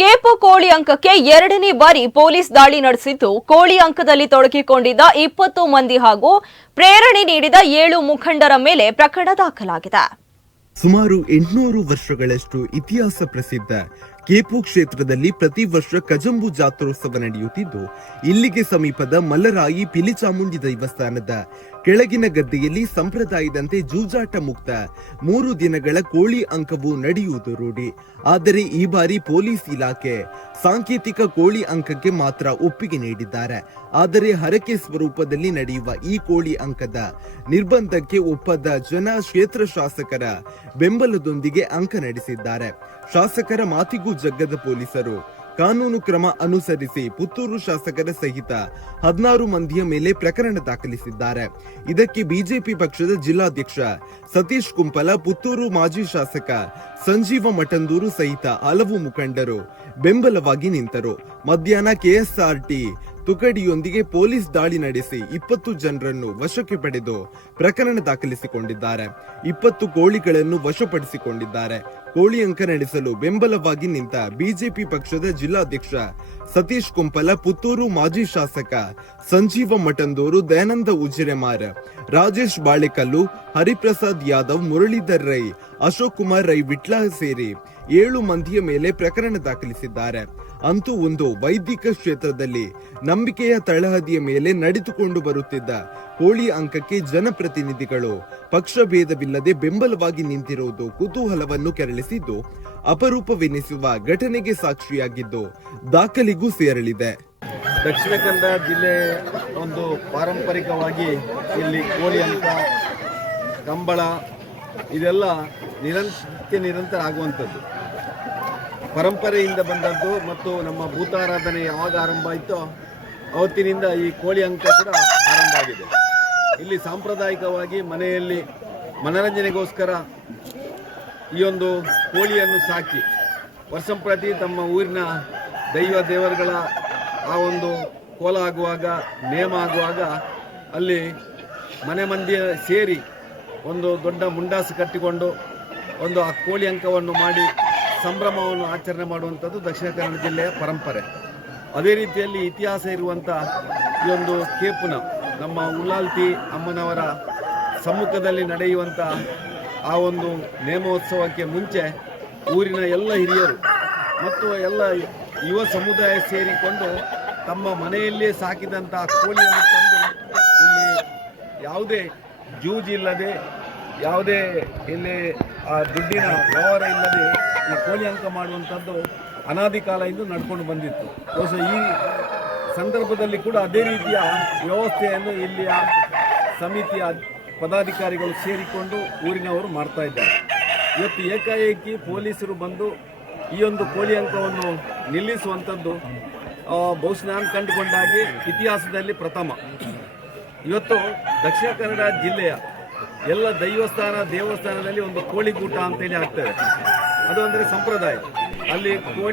ಕೇಪು ಕೋಳಿ ಅಂಕಕ್ಕೆ ಎರಡನೇ ಬಾರಿ ಪೊಲೀಸ್ ದಾಳಿ ನಡೆಸಿದ್ದು, ಕೋಳಿ ಅಂಕದಲ್ಲಿ ತೊಡಗಿಕೊಂಡಿದ್ದ 20 ಮಂದಿ ಹಾಗೂ ಪ್ರೇರಣೆ ನೀಡಿದ 7 ಮುಖಂಡರ ಮೇಲೆ ಪ್ರಕರಣ ದಾಖಲಾಗಿದೆ. ಸುಮಾರು 800 ವರ್ಷಗಳಷ್ಟು ಇತಿಹಾಸ ಪ್ರಸಿದ್ಧ ಕೇಪು ಕ್ಷೇತ್ರದಲ್ಲಿ ಪ್ರತಿ ವರ್ಷ ಕಜಂಬು ಜಾತ್ರೋತ್ಸವ ನಡೆಯುತ್ತಿದ್ದು, ಇಲ್ಲಿಗೆ ಸಮೀಪದ ಮಲ್ಲರಾಯಿ ಪಿಲಿಚಾಮುಂಡಿ ದೇವಸ್ಥಾನದ ಕೆಳಗಿನ ಗದ್ದೆಯಲ್ಲಿ ಸಂಪ್ರದಾಯದಂತೆ ಜೂಜಾಟ ಮುಕ್ತ 3 ದಿನಗಳ ಕೋಳಿ ಅಂಕವು ನಡೆಯುವುದು ರೂಢಿ. ಆದರೆ ಈ ಬಾರಿ ಪೊಲೀಸ್ ಇಲಾಖೆ ಸಾಂಕೇತಿಕ ಕೋಳಿ ಅಂಕಕ್ಕೆ ಮಾತ್ರ ಒಪ್ಪಿಗೆ ನೀಡಿದ್ದಾರೆ. ಆದರೆ ಹರಕೆ ಸ್ವರೂಪದಲ್ಲಿ ನಡೆಯುವ ಈ ಕೋಳಿ ಅಂಕದ ನಿರ್ಬಂಧಕ್ಕೆ ಒಪ್ಪದ ಜನ ಕ್ಷೇತ್ರ ಶಾಸಕರ ಬೆಂಬಲದೊಂದಿಗೆ ಅಂಕ ನಡೆಸಿದ್ದಾರೆ. ಶಾಸಕರ ಮಾತಿಗೂ ಜಗ್ಗದ ಪೊಲೀಸರು ಕಾನೂನು ಕ್ರಮ ಅನುಸರಿಸಿ ಪುತ್ತೂರು ಶಾಸಕರ ಸಹಿತ 16 ಮಂದಿಯ ಮೇಲೆ ಪ್ರಕರಣ ದಾಖಲಿಸಿದ್ದಾರೆ. ಇದಕ್ಕೆ ಬಿಜೆಪಿ ಪಕ್ಷದ ಜಿಲ್ಲಾಧ್ಯಕ್ಷ ಸತೀಶ್ ಕುಂಪಲ, ಪುತ್ತೂರು ಮಾಜಿ ಶಾಸಕ ಸಂಜೀವ ಮಠಂದೂರು ಸಹಿತ ಹಲವು ಮುಖಂಡರು ಬೆಂಬಲವಾಗಿ ನಿಂತರು. ಮಧ್ಯಾಹ್ನ ಕೆಎಸ್ಆರ್ಟಿ ತುಕಡಿಯೊಂದಿಗೆ ಪೊಲೀಸ್ ದಾಳಿ ನಡೆಸಿ 20 ಜನರನ್ನು ವಶಕ್ಕೆ ಪಡೆದು ಪ್ರಕರಣ ದಾಖಲಿಸಿಕೊಂಡಿದ್ದಾರೆ. 20 ಕೋಳಿಗಳನ್ನು ವಶಪಡಿಸಿಕೊಂಡಿದ್ದಾರೆ. ಕೋಳಿ ಅಂಕ ನಡೆಸಲು ಬೆಂಬಲವಾಗಿ ನಿಂತ ಬಿಜೆಪಿ ಪಕ್ಷದ ಜಿಲ್ಲಾಧ್ಯಕ್ಷ ಸತೀಶ್ ಕುಂಪಲ, ಪುತ್ತೂರು ಮಾಜಿ ಶಾಸಕ ಸಂಜೀವ ಮಠಂದೂರು, ದಯಾನಂದ ಉಜಿರೆಮಾರ್, ರಾಜೇಶ್ ಬಾಳೆಕಲ್ಲು, ಹರಿಪ್ರಸಾದ್ ಯಾದವ್, ಮುರಳೀಧರ್ ರೈ, ಅಶೋಕ್ ಕುಮಾರ್ ರೈ ವಿಟ್ಲ ಸೇರಿ 7 ಮಂದಿಯ ಮೇಲೆ ಪ್ರಕರಣ ದಾಖಲಿಸಿದ್ದಾರೆ. ಅಂತೂ ಒಂದು ವೈದಿಕ ಕ್ಷೇತ್ರದಲ್ಲಿ ನಂಬಿಕೆಯ ತಳಹದಿಯ ಮೇಲೆ ನಡೆದುಕೊಂಡು ಬರುತ್ತಿದ್ದ ಕೋಳಿ ಅಂಕಕ್ಕೆ ಜನಪ್ರತಿನಿಧಿಗಳು ಪಕ್ಷಭೇದವಿಲ್ಲದೆ ಬೆಂಬಲವಾಗಿ ನಿಂತಿರುವುದು ಕುತೂಹಲವನ್ನು ಕೆರಳಿಸಿದ್ದು, ಅಪರೂಪವೆನಿಸುವ ಘಟನೆಗೆ ಸಾಕ್ಷಿಯಾಗಿದ್ದು ದಾಖಲೆಗೂ ಸೇರಲಿದೆ. ದಕ್ಷಿಣ ಕನ್ನಡ ಜಿಲ್ಲೆ ಒಂದು ಪಾರಂಪರಿಕವಾಗಿ ಇಲ್ಲಿ ಕೋಳಿ ಅಂಕ, ಕಂಬಳ ಇದೆಲ್ಲ ನಿರಂತರ ಆಗುವಂಥದ್ದು, ಪರಂಪರೆಯಿಂದ ಬಂದದ್ದು. ಮತ್ತು ನಮ್ಮ ಭೂತಾರಾಧನೆ ಯಾವಾಗ ಆರಂಭ ಆಯಿತೋ ಅವತ್ತಿನಿಂದ ಈ ಕೋಳಿ ಅಂಕ ಕೂಡ ಆರಂಭ ಆಗಿದೆ. ಇಲ್ಲಿ ಸಾಂಪ್ರದಾಯಿಕವಾಗಿ ಮನೆಯಲ್ಲಿ ಮನರಂಜನೆಗೋಸ್ಕರ ಈ ಒಂದು ಕೋಳಿಯನ್ನು ಸಾಕಿ ವರ್ಷಂಪ್ರತಿ ತಮ್ಮ ಊರಿನ ದೇವರುಗಳ ಆ ಒಂದು ಕೋಲ ಆಗುವಾಗ, ನೇಮ ಆಗುವಾಗ ಅಲ್ಲಿ ಮನೆ ಮಂದಿ ಸೇರಿ ಒಂದು ದೊಡ್ಡ ಮುಂಡಾಸು ಕಟ್ಟಿಕೊಂಡು ಒಂದು ಆ ಕೋಳಿ ಅಂಕವನ್ನು ಮಾಡಿ ಸಂಭ್ರಮವನ್ನು ಆಚರಣೆ ಮಾಡುವಂಥದ್ದು ದಕ್ಷಿಣ ಕನ್ನಡ ಜಿಲ್ಲೆಯ ಪರಂಪರೆ. ಅದೇ ರೀತಿಯಲ್ಲಿ ಇತಿಹಾಸ ಇರುವಂಥ ಈ ಒಂದು ಕೇಪುನ ನಮ್ಮ ಉಲ್ಲಾಲ್ತಿ ಅಮ್ಮನವರ ಸಮ್ಮುಖದಲ್ಲಿ ನಡೆಯುವಂಥ ಆ ಒಂದು ನೇಮೋತ್ಸವಕ್ಕೆ ಮುಂಚೆ ಊರಿನ ಎಲ್ಲ ಹಿರಿಯರು ಮತ್ತು ಎಲ್ಲ ಯುವ ಸಮುದಾಯ ಸೇರಿಕೊಂಡು ತಮ್ಮ ಮನೆಯಲ್ಲೇ ಸಾಕಿದಂಥ ಕೋಳಿಯನ್ನು ತಂದು ಇಲ್ಲಿ ಯಾವುದೇ ಜೂಜಿಲ್ಲದೆ, ಯಾವುದೇ ಇಲ್ಲಿ ದುಡ್ಡಿನ ವ್ಯವಹಾರ ಇಲ್ಲದೆ ಈ ಕೋಳಿ ಅಂಕ ಮಾಡುವಂಥದ್ದು ಅನಾದಿ ಕಾಲದಿಂದ ನಡ್ಕೊಂಡು ಬಂದಿತ್ತು. ಬಹುಶಃ ಈ ಸಂದರ್ಭದಲ್ಲಿ ಕೂಡ ಅದೇ ರೀತಿಯ ವ್ಯವಸ್ಥೆಯನ್ನು ಇಲ್ಲಿಯ ಸಮಿತಿಯ ಪದಾಧಿಕಾರಿಗಳು ಸೇರಿಕೊಂಡು ಊರಿನವರು ಮಾಡ್ತಾ ಇದ್ದಾರೆ. ಇವತ್ತು ಏಕಾಏಕಿ ಪೊಲೀಸರು ಬಂದು ಈ ಒಂದು ಕೋಳಿ ಅಂಕವನ್ನು ನಿಲ್ಲಿಸುವಂಥದ್ದು ಬಹುಶಃ ನಾನು ಕಂಡುಕೊಂಡಾಗಿ ಇತಿಹಾಸದಲ್ಲಿ ಪ್ರಥಮ. ಇವತ್ತು ದಕ್ಷಿಣ ಕನ್ನಡ ಜಿಲ್ಲೆಯ ಎಲ್ಲ ದೇವಸ್ಥಾನದಲ್ಲಿ ಒಂದು ಕೋಳಿಗೂಟ ಅಂತೇಳಿ ಆಗ್ತದೆ. ಅದು ಅಂದರೆ ಸಂಪ್ರದಾಯ. ಅಲ್ಲಿ ಕೋಳಿ